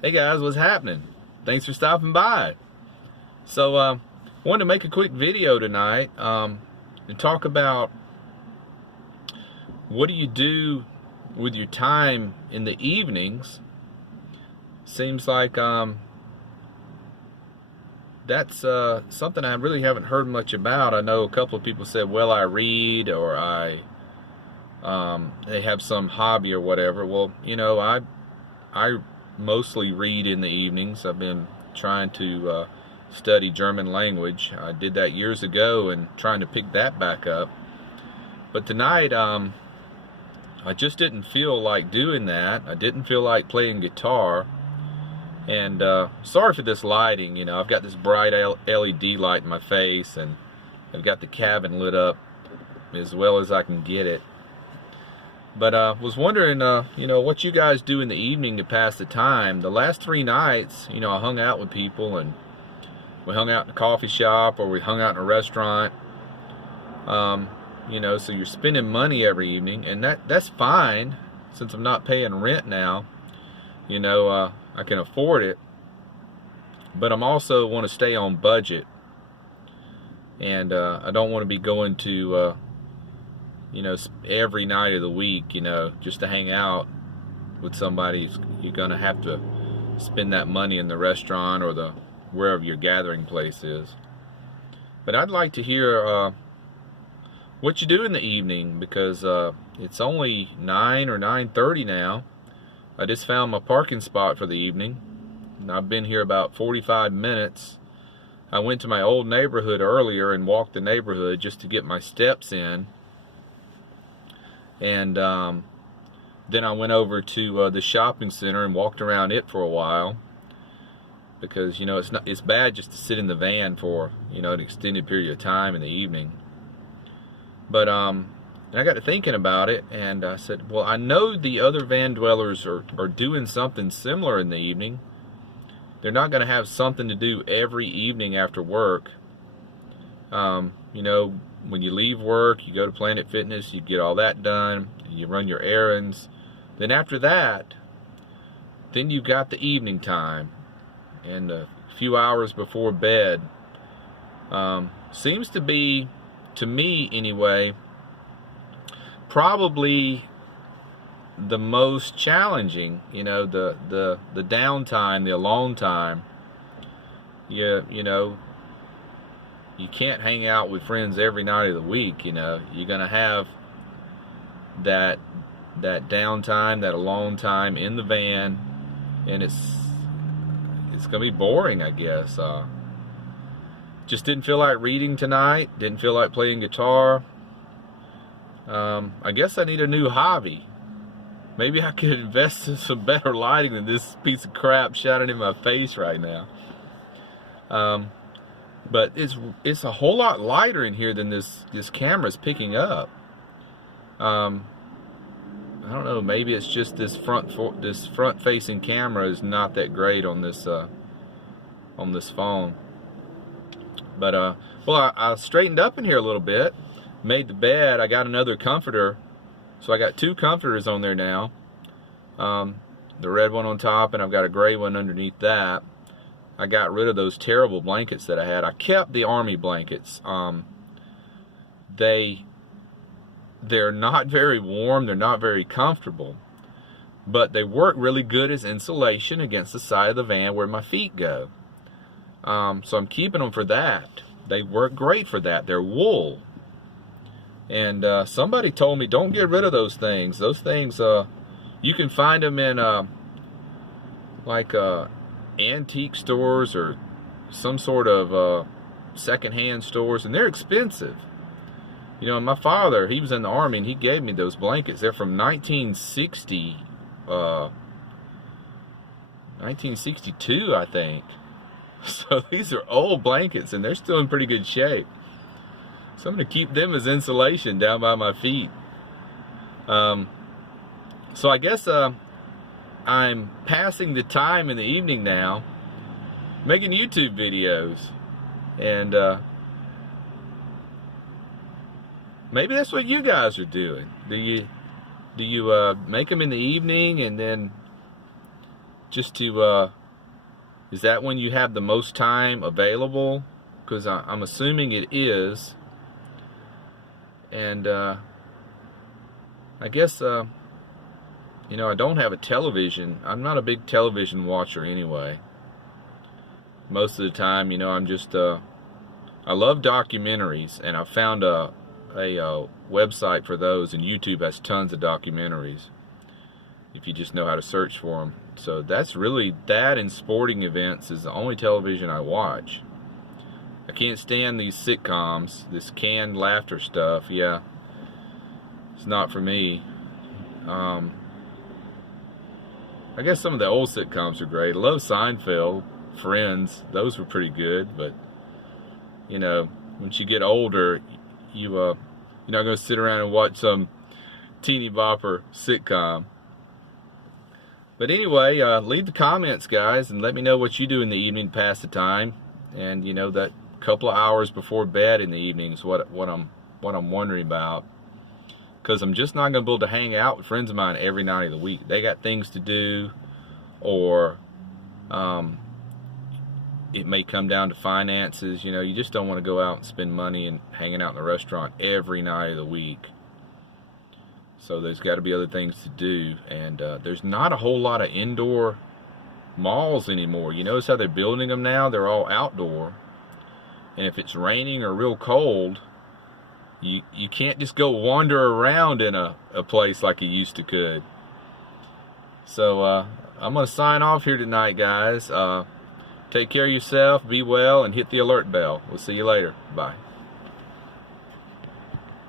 Hey guys, what's happening? Thanks for stopping by. Wanted to make a quick video tonight and talk about what do you do with your time in the evenings. Seems like that's something I really haven't heard much about. I know a couple of people said, well, I read, or they have some hobby or whatever. Well, I mostly read in the evenings. I've been trying to study German language. I did that years ago and trying to pick that back up. But tonight, I just didn't feel like doing that. I didn't feel like playing guitar. And sorry for this lighting. I've got this bright LED light in my face, and I've got the cabin lit up as well as I can get it. But was wondering, what you guys do in the evening to pass the time. The last 3 nights, I hung out with people, and we hung out in a coffee shop, or we hung out in a restaurant. So you're spending money every evening, and that's fine, since I'm not paying rent now. I can afford it. But I'm also want to stay on budget, and I don't want to be going to every night of the week, just to hang out with somebody. You're going to have to spend that money in the restaurant or wherever your gathering place is. But I'd like to hear what you do in the evening, because it's only 9 or 9:30 now. I just found my parking spot for the evening, and I've been here about 45 minutes. I went to my old neighborhood earlier and walked the neighborhood just to get my steps in. And then I went over to the shopping center and walked around it for a while, because it's bad just to sit in the van for an extended period of time in the evening. But and I got to thinking about it, and I said, well, I know the other van dwellers are doing something similar in the evening. They're not going to have something to do every evening after work. When you leave work, you go to Planet Fitness, you get all that done, you run your errands. Then after that, then you've got the evening time, and a few hours before bed. Seems to be, to me anyway, probably the most challenging. The downtime, the alone time. You can't hang out with friends every night of the week. You're gonna have that downtime, that alone time in the van, and it's gonna be boring, I guess. Just didn't feel like reading tonight. Didn't feel like playing guitar. I guess I need a new hobby. Maybe I could invest in some better lighting than this piece of crap shining in my face right now. But it's a whole lot lighter in here than this camera's picking up. I don't know. Maybe it's just this front-facing camera is not that great on this phone. But well, I straightened up in here a little bit. Made the bed. I got another comforter, so I got 2 comforters on there now. The red one on top, and I've got a gray one underneath that. I got rid of those terrible blankets that I had. I kept the army blankets. They're not very warm. They're not very comfortable, but they work really good as insulation against the side of the van where my feet go. So I'm keeping them for that. They work great for that. They're wool. And somebody told me, don't get rid of those things. Those things, you can find them in antique stores or some sort of secondhand stores, and they're expensive. My father, he was in the Army, and he gave me those blankets. They're from 1962, I think. So these are old blankets, and they're still in pretty good shape. So I'm going to keep them as insulation down by my feet. So I guess I'm passing the time in the evening now, making YouTube videos. And maybe that's what you guys are doing. Do you make them in the evening and then just to, is that when you have the most time available? Because I'm assuming it is. And I guess, you know, I don't have a television. I'm not a big television watcher anyway. Most of the time, you know, I'm just, I love documentaries, and I found a website for those, and YouTube has tons of documentaries if you just know how to search for them. So that's really, that and sporting events is the only television I watch. I can't stand these sitcoms, this canned laughter stuff. Yeah, it's not for me. I guess some of the old sitcoms are great. I love Seinfeld, Friends. Those were pretty good, but you know, once you get older, you're not going to sit around and watch some teeny bopper sitcom. But anyway, leave the comments, guys, and let me know what you do in the evening to pass the time. And you know, that couple of hours before bed in the evenings, what I'm wondering about, because I'm just not going to be able to hang out with friends of mine every night of the week. They got things to do, or it may come down to finances. You know, you just don't want to go out and spend money and hanging out in a restaurant every night of the week. So there's got to be other things to do, and there's not a whole lot of indoor malls anymore. You notice how they're building them now? They're all outdoor, and if it's raining or real cold, you can't just go wander around in a place like you used to could. So I'm going to sign off here tonight, guys. Take care of yourself, be well, and hit the alert bell. We'll see you later. Bye.